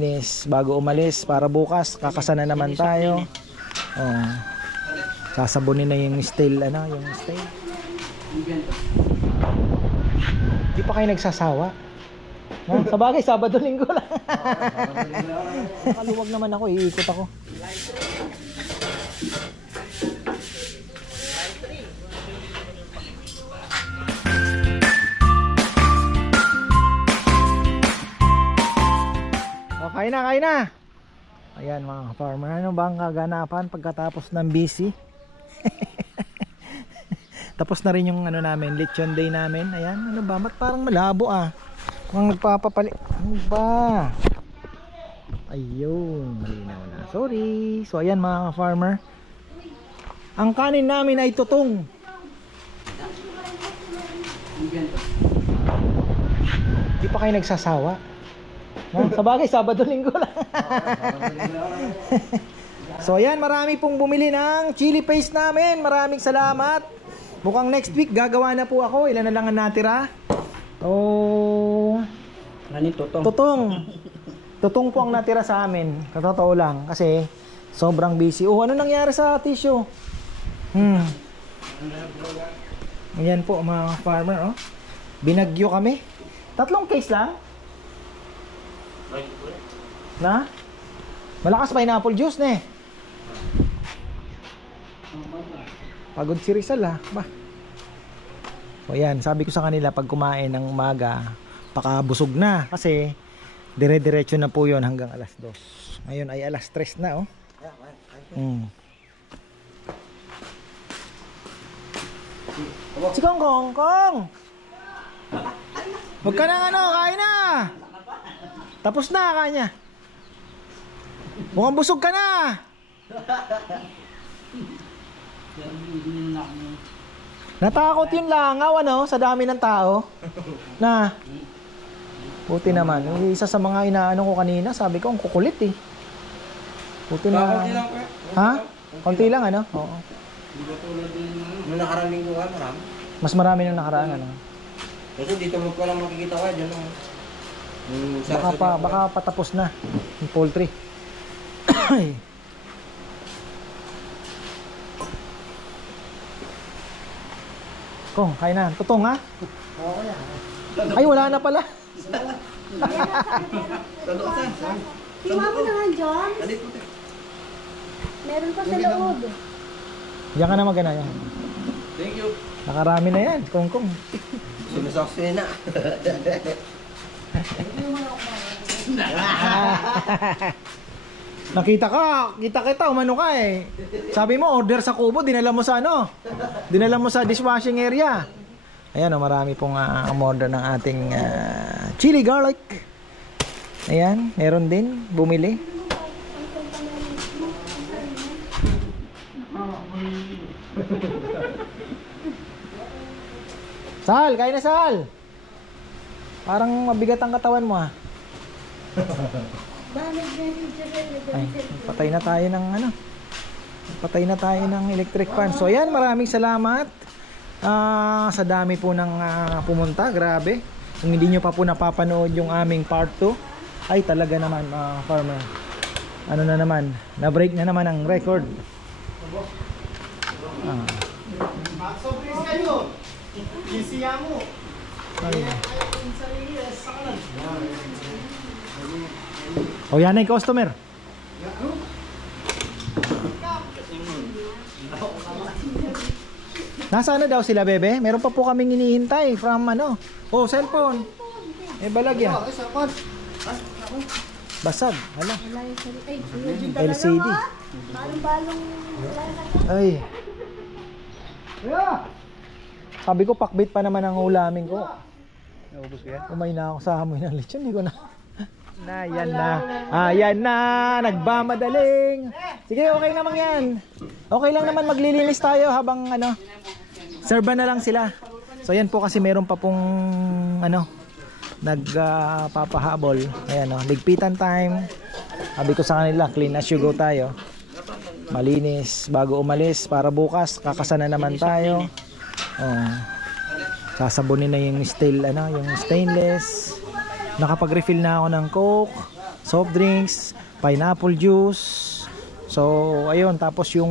Linis bago umalis para bukas kakasa na naman tayo. Oh. Sasabunin na yung steel yung steel. Di pa kayo nagsasawa? No? Sa bagay, Sabado Linggo lang. Nakaluwag naman ako, iikot ako. Oh, kain na. Ayan mga farmer, ano bang kaganapan pagkatapos ng busy? Tapos na rin yung namin, lechon day namin. Ayan, ano ba? Ba't parang malabo Kung nagpapapalit. Ano ba? Ayun, malinaw na. Sorry. So ayan mga farmer. Ang kanin namin ay tutong. Di pa kayo nagsasawa? No? Sa bagay, Sabado Linggo lang. So ayan, marami pong bumili ng chili paste namin. Maraming salamat. Mukhang next week gagawa na po ako. Ilan na lang ang natira? Oh, tutong po ang natira sa amin. Katotoo lang kasi sobrang busy. Oh, ano nangyari sa tissue? Ayan po mga farmer, binagyo kami. 3 case lang. Na? Malakas pineapple juice na Pagod si Rizal Ba? So yan, sabi ko sa kanila pag kumain ng umaga, pakabusog na kasi dire-diretso na po yon hanggang alas 2. Ngayon ay alas 3 na Si Kong! Huwag ka nang kain na! Tapos na kanya. Mukhang busog ka na. Natakot yung langaw sa dami ng tao. Na. Buti naman. Isa sa mga inaano ko kanina, sabi ko ang kukulit Buti na. Ha? Konti lang Oo. Nung nakaraan linggo marami. Mas marami nung nakaraan Kasi dito mo pa lang makikita ko diyan Baka patapos na yung poultry. Kong, kain na. Tutong Oo yan. Ay, wala na pala. Tingnan mo naman, John. Meron pa sa loob. Diyan ka na magana yan. Thank you. Nakarami na yan, Kong. Sinusaksi na. Kita kita, umano ka Sabi mo, order sa kubo, dinala mo sa dinala mo sa dishwashing area. Ayan marami pong order ng ating chili garlic. Ayan, meron din, bumili. Sal, kain na Sal. Parang mabigat ang katawan mo Ay, patay na tayo ng electric fan. So ayan, maraming salamat sa dami po ng pumunta. Grabe. Kung hindi nyo pa po napapanood yung aming part 2, ay talaga naman farmer, na naman, na-break na naman ang record. O yan na yung customer. Nasaan na daw sila, bebe? Meron pa po kaming hinihintay from Oh, cellphone. Balag yan. Basag. Hala. LCD. Balong-balong. Ay. Sabi ko, pakbit pa naman ang ulamin ko. Naubos ko yan? Umay na ako sa amoy ng lechon. Hindi ko na. Ayan na. Nagmamadaling. Sige, okay naman yan. Okay lang naman, maglilinis tayo habang serba na lang sila. So yan po kasi meron pa pong nagpapahabol. Ayan ligpitan time. Sabi ko sa kanila, clean as you go tayo. Malinis bago umalis para bukas kakasa na naman tayo. Sasabunin na yung steel yung stainless. Nakapag-refill na ako ng Coke. soft drinks, pineapple juice. So ayun, tapos yung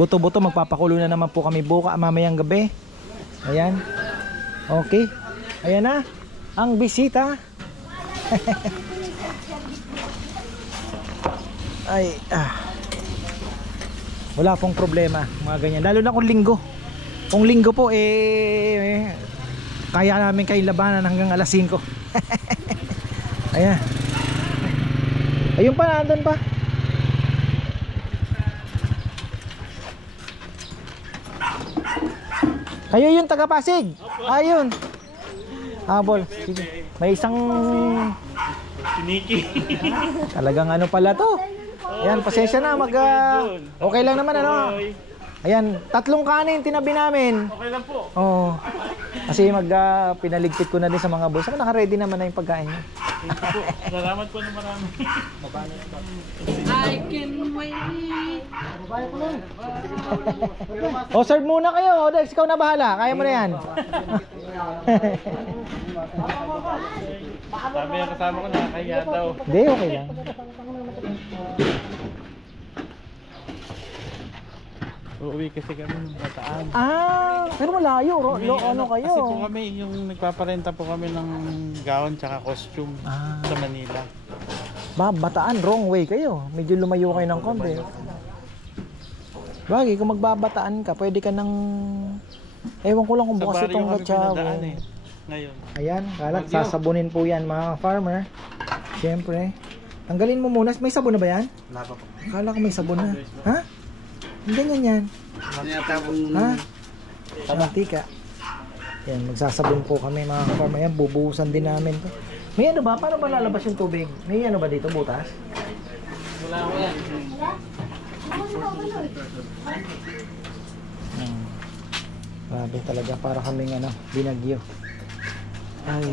buto-buto magpapakulo na naman po kami mamayang gabi. Ayan. Okay. Ayan na ang bisita. Ay, wala pong problema mga ganyan, lalo na kung linggo. Kung linggo po kaya namin kayo labanan hanggang alas 5. Ayan. Ayun pa, nandun pa. Kayo yung taga Pasig. Ayun. Habol. Sige. May isang Piniki. talagang ano pala to. Ayan, pasensya na, okay lang naman ano. Ayan, 3 kanin tinabi namin. Okay lang po. Oo. Kasi pinaligpit ko na din sa mga boys. Saka naka-ready naman na yung pagkain niyo. Salamat po na marami. I can wait. O, serve muna kayo. O, Dex, ikaw na bahala. Kaya mo na yan. Sabi yung kasama ko nakakahiya daw. Hindi, okay lang. Uuwi kasi kami ng Bataan. Pero malayo. Ano kayo? Kasi po kami, yung nagpaparenta po kami ng gown tsaka costume sa Manila. Bataan, wrong way kayo. Medyo lumayo kayo ng konti. Bagay, kung magbabataan ka, pwede ka ng... Ewan ko lang kung bukas itong Gatchaw. Ngayon. Ayan, kalat, sasabunin po yan mga farmer. Siyempre. Tanggalin mo muna. May sabon na ba yan? Wala pa po. Akala ko may sabon na. Ha? Hindi ganyan yan. Ha? Mantika. Yan, magsasabon po kami mga farmer. Yan, bubuhusan din namin to. May ano ba? Paano ba lalabas yung tubig? May ano ba dito? Butas? Wala ko yan. Grabe talaga, para kaming binagyo. Ay,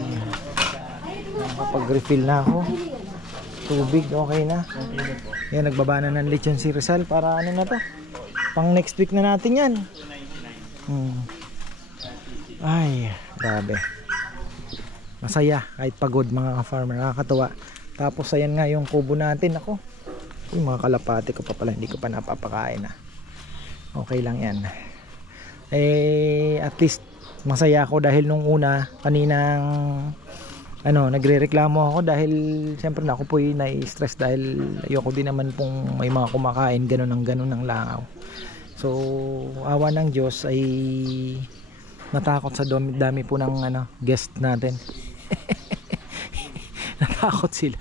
nakapag-refill na ako. Tubig, okay na. Yan, nagbaba na ng lechon si Rizal para ano na to. Pang next week na natin yan. Ay, grabe. Masaya, kahit pagod mga ka-farmer, nakakatuwa. Tapos ayan nga yung kubo natin, ako. Yung mga kalapati ko pa pala, hindi ko pa napapakain na. Okay lang yan. At least masaya ako dahil nung una kaninang nagrereklamo ako dahil siyempre na ako po nai-stress dahil ayoko din naman pong may mga kumakain ganun ng langaw. So awa ng Diyos ay natakot sa dami po ng guest natin. Natakot sila.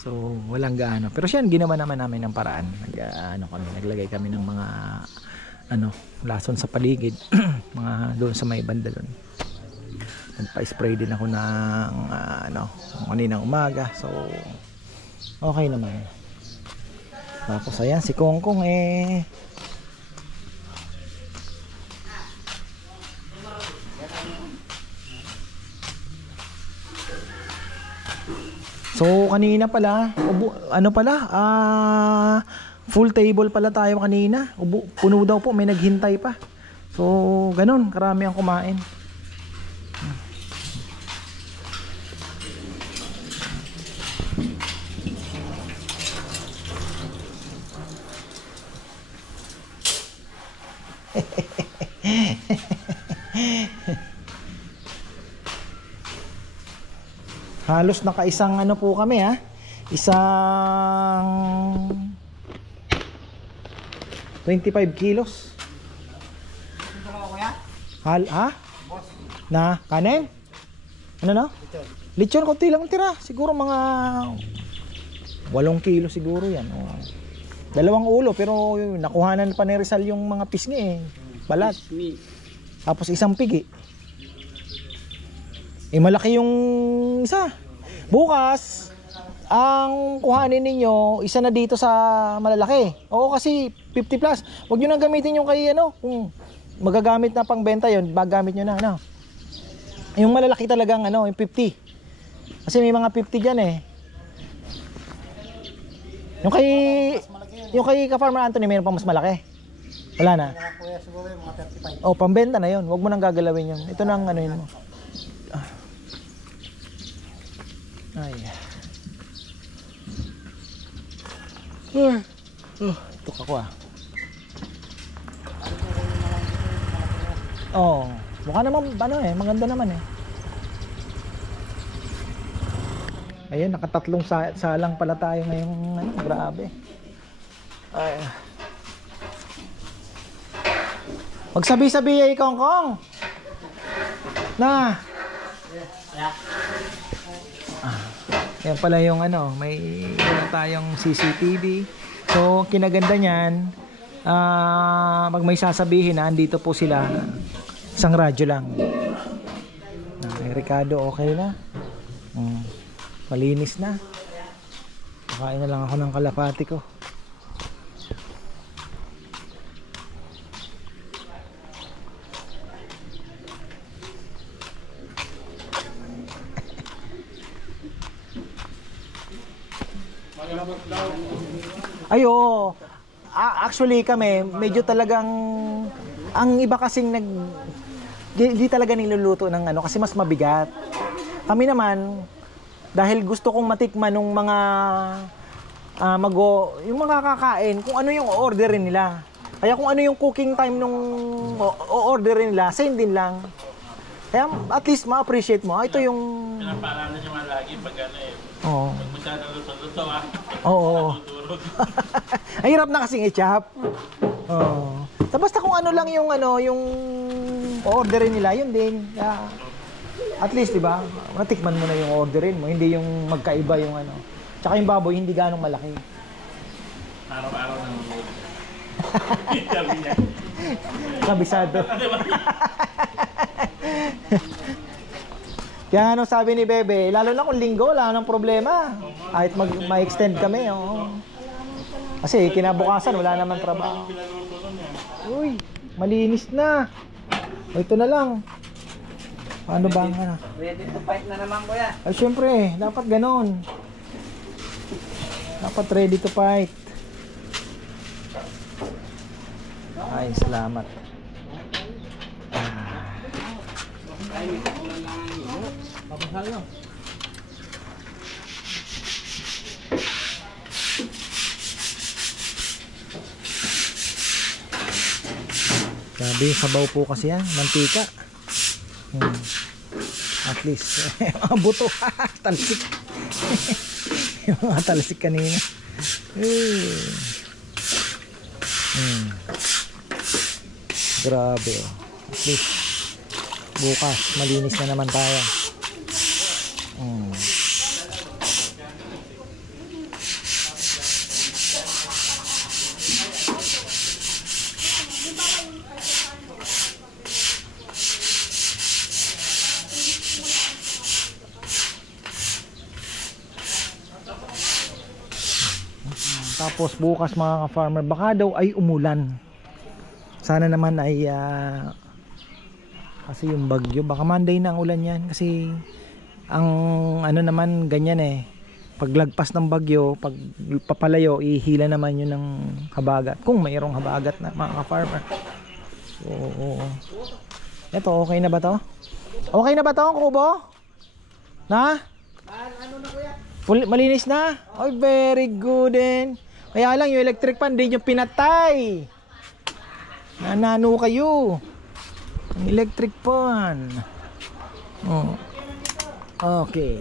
So walang gaano. Pero siya ginawa naman namin ng paraan. Naglagay kami ng mga lason sa paligid. Mga doon sa may banda doon. Nagpa-spray din ako ng kaninang umaga. So okay naman. Tapos ayan si Kongkong So kanina pala, full table pala tayo kanina. Puno daw po, may naghintay pa. So ganun, karami ang kumain. Halos nakaisang po kami isang 25 kilos. Na kanin? Lechon konti lang tira. Siguro mga 8 kilo siguro yan. 2 ulo pero nakuhanan pa ni Rizal yung mga pisngi balat. Tapos isang pigi. Malaki yung isa. Bukas ang kuhanin ninyo isa na dito sa malalaki. Oo, kasi 50 plus. Huwag nyo nang gamitin yung kay kung magagamit na pang benta yon, bagamit nyo na yung malalaki talagang yung 50. Kasi may mga 50 dyan yung kay ka-Farmer Anthony mayroon pang mas malaki. Wala na. Oh, pambenta na yon. Huwag mo nang gagalawin yun. Ito na ang yun mo. Ay. Tuk ako ah. Oh, mukha naman ano maganda naman eh. Ayun, nakatatlong salang pala tayo ngayong ano, grabe. Ay. Magsabi-sabi ay Kongkong. Na. Yan pala yung ano, may tayong CCTV. So, kinaganda niyan, pag may sasabihin na andito po sila, isang radyo lang. Ricardo, okay na. Malinis na. Kakain na lang ako ng kalapati ko. Ay, oo. Actually kami, medyo talagang ang iba kasing di talaga niluluto ng ano kasi mas mabigat. Kami naman dahil gusto kong matikman nung mga yung mga kakain kung ano yung orderin nila. Kaya kung ano yung cooking time nung orderin nila, same din lang. Kaya at least ma-appreciate mo. Ito yung Pinapaalala niya man lagi pag ano eh. Oo. Pag masyadong luto-luto Oo. Ay, hirap na kasing i-chop. Oo. So, basta kung ano lang yung ano, yung orderin nila, yun din. Yeah. At least, di ba? Natikman mo na yung orderin mo, hindi yung magkaiba yung ano. Tsaka yung baboy, hindi ganong malaki. Araw-araw na nanonood. Sabi niya. Kabisado. Kaya ano sabi ni Bebe, lalo na kung linggo, wala nang problema. Kahit ma-extend kami, oo. Kasi kinabukasan, wala naman trabaho. Uy, malinis na. O, ito na lang. Ano ba ang ano? Ready to fight na naman, kuya. Ay, syempre, dapat ganon. Dapat ready to fight. Ay, salamat. Grabe, sabaw po kasi yan, mantika. At least, mga buto, talsik. Yung mga talsik kanina. Grabe, oh. At least, bukas, malinis na naman tayo. Tapos bukas mga ka-farmer, baka daw ay umulan. Sana naman ay kasi yung bagyo, baka Monday na ang ulan yan. Kasi ang ano naman ganyan eh, paglagpas ng bagyo, pag papalayo, ihila naman yun ng habagat. Kung mayroong habagat na mga ka-farmer. So, eto, okay na ba to? Okay na ba to ang kubo? Na? Ano na kuya? Malinis na? Oh, very good din. Kaya lang yung electric fan din yung pinatay. Nanano kayo. Ang electric fan. Oh. Okay.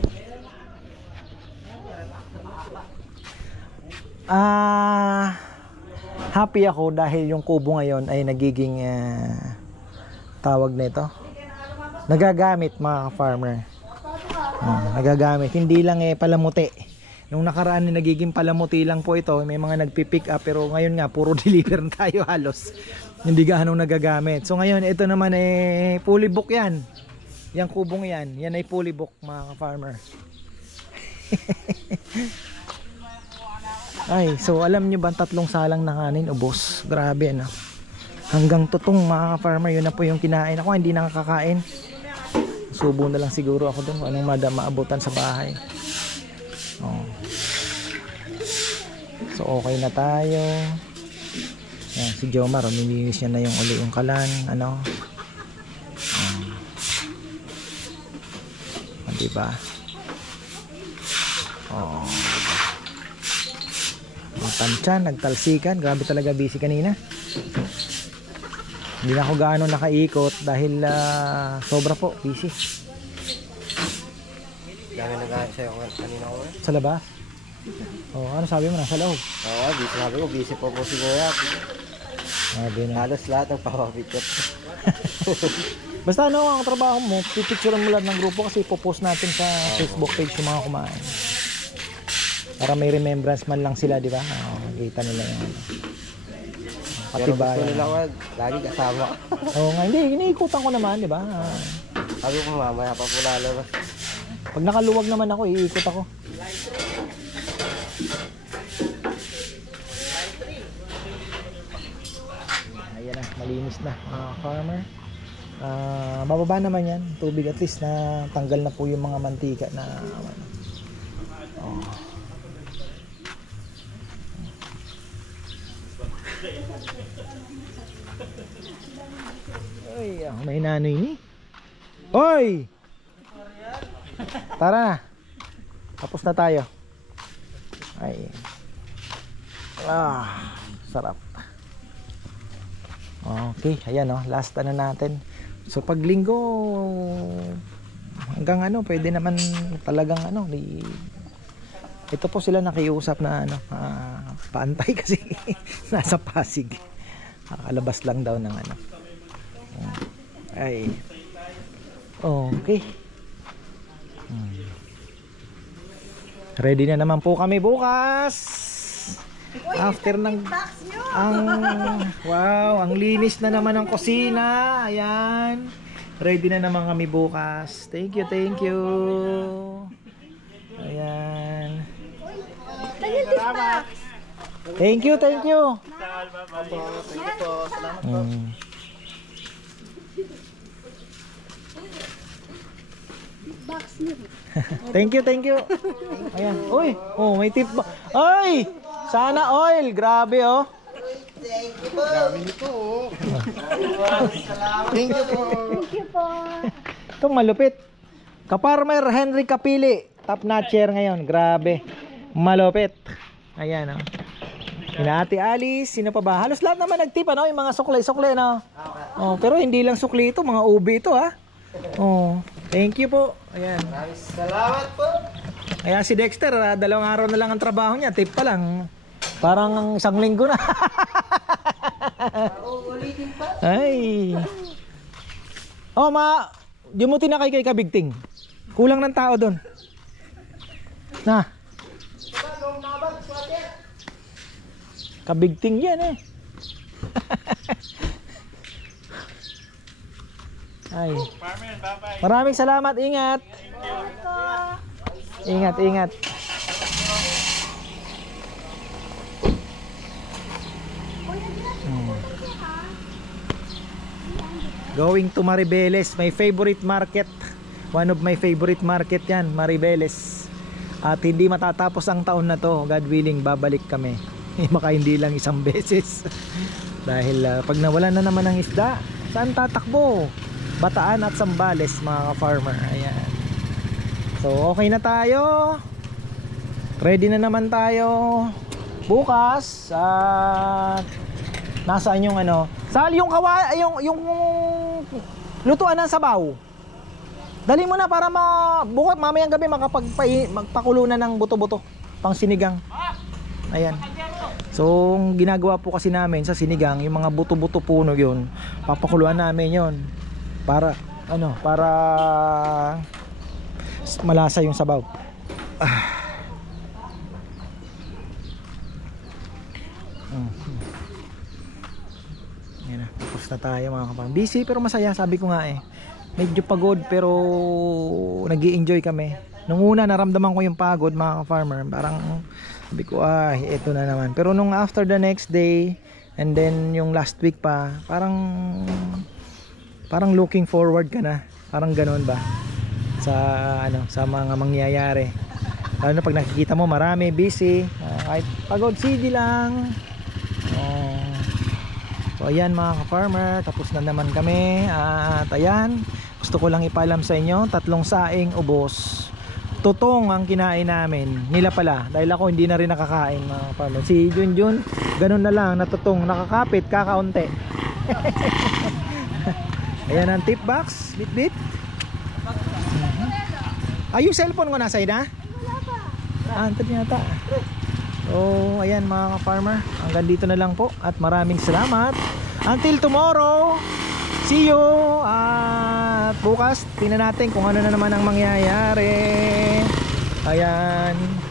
Happy ako dahil yung kubo ngayon ay nagiging tawag nito. Nagagamit mga farmer. Nagagamit. Hindi lang palamuti. Nung nakaraan nagiging palamuti lang po ito. May mga nagpipick up pero ngayon nga puro deliver na tayo halos. Hindi gaano nagagamit. So ngayon ito naman fully book yan. Yang kubong yan. Yan ay fully book mga farmer. Ay, so alam nyo ba 3 salang na kanin ubos? Grabe ano. Hanggang tutong mga farmer, yun na po yung kinain. Ako hindi nakakakain. Subo na lang siguro ako dun. Anong maabutan sa bahay. Oh. So okay na tayo. Yan, si Jomar, umilinis niya na yung uli yung kalan. Ano? Diba? Oh. nagtansyan, nagtalsikan. Grabe talaga busy kanina. Hindi na ako gaano nakaikot dahil sobra po busy. Dami nag-aayos sa'yo kanina ko eh. Sa labas? Oh, ano sabi mo? Nasa loob? Oo, busy sabi ko, busy po si Kuya. Sabi na. Halos lahat ng papapicture. Basta ano ang trabaho mo, pipicturean mo lang ng grupo kasi ipopost natin sa Facebook page yung mga kumain. Para may remembrance man lang sila, di ba? Makikita nila yung ano. Pero gusto Patibayan. nila ko, lagi kasama ka. Oo nga, hindi, iniikutan ko naman, di ba? Sabi ko mamaya pa po lalabas. Pag nakaluwag naman ako, iikot ako. Ayan na, malinis na mga farmer. Mababa naman yan, tubig at least na tanggal na po yung mga mantika na Ay, may nanoy ni. Hoy! Tara na. Tapos na tayo. Ay. Sarap. Okay, ayan oh, last ano natin. So pag linggo hanggang ano, pwede naman talagang ano, ito po sila nakiusap na ano, paantay kasi nasa Pasig. Kalabas lang daw ng ano. Ay. Okay. Ready na naman po kami bukas. After ng wow, ang linis na naman ng kusina. Ayan. Ready na naman kami bukas. Thank you, thank you. Ayan. Thank you, thank you. Thank you, thank you. Ayan. Uy, oh, may tip ba? Ay! Sana oil, grabe oh. Thank you po. Thank you po. Itong malupit. Kaparmer Henry Kapili, top notcher ngayon. Grabe. Malupit. Ayan oh. Ina Ate Alice, sino pa ba? Halos lahat naman nagtip ano, yung mga sukle-sukle no. Oh, pero hindi lang sukli ito, mga ubi ito ha. Oh, thank you po. Ayan. Salamat po. Kaya si Dexter, 2 araw na lang ang trabaho niya, tip pa lang. Parang 1 linggo na. Ulitin pa. Ay. Oh, di mo tinakay kay Kabigting. Kulang ng tao doon. Na. Kabigting yan eh. Ay. Maraming salamat, ingat. Ingat, ingat. Going to Maribeles, my favorite market. One of my favorite market yan, Maribeles. At hindi matatapos ang taon na to, God willing, babalik kami. Maka hindi lang 1 beses. Dahil pag nawalan na naman ng isda, saan tatakbo? Bataan at Sambales mga ka-farmer. Ayan. So okay na tayo. Ready na naman tayo. Bukas nasaan yung ano? Sal yung yung lutuan ng sabaw. Dali mo na para bukas mamayang gabi magpakulo na ng buto-buto pang sinigang. Ayan. So ginagawa po kasi namin sa sinigang, yung mga buto-buto puno yun, papakuluan namin yon para ano, para malasa yung sabaw. Yan na, tapos na tayo mga kapatid. Busy pero masaya, sabi ko nga eh. Medyo pagod pero nag-i-enjoy kami. Nung una naramdaman ko yung pagod mga ka-farmer, parang sabi ko ito na naman. Pero nung after the next day and then yung last week pa, parang looking forward ka na. Parang ganoon ba? Sa ano, sa mga mangyayari. Lalo na pag nakikita mo marami busy, kahit pagod CD lang. So ayan mga ka-farmer, tapos na naman kami. At ayan, gusto ko lang ipaalam sa inyo, 3 saing ubos. tutong ang kinain namin. Nila pala, dahil ako hindi na rin nakakain mga farmer. Si Junjun, ganun na lang, natutong, nakakapit, kakaunti. Ayan ang tip box, bit-bit. Yung cellphone ko nasa na? Antad yata. So, ayan mga farmer, hanggang dito na lang po at maraming salamat. Until tomorrow, see you. At bukas, tingnan natin kung ano na naman ang mangyayari. Ayan.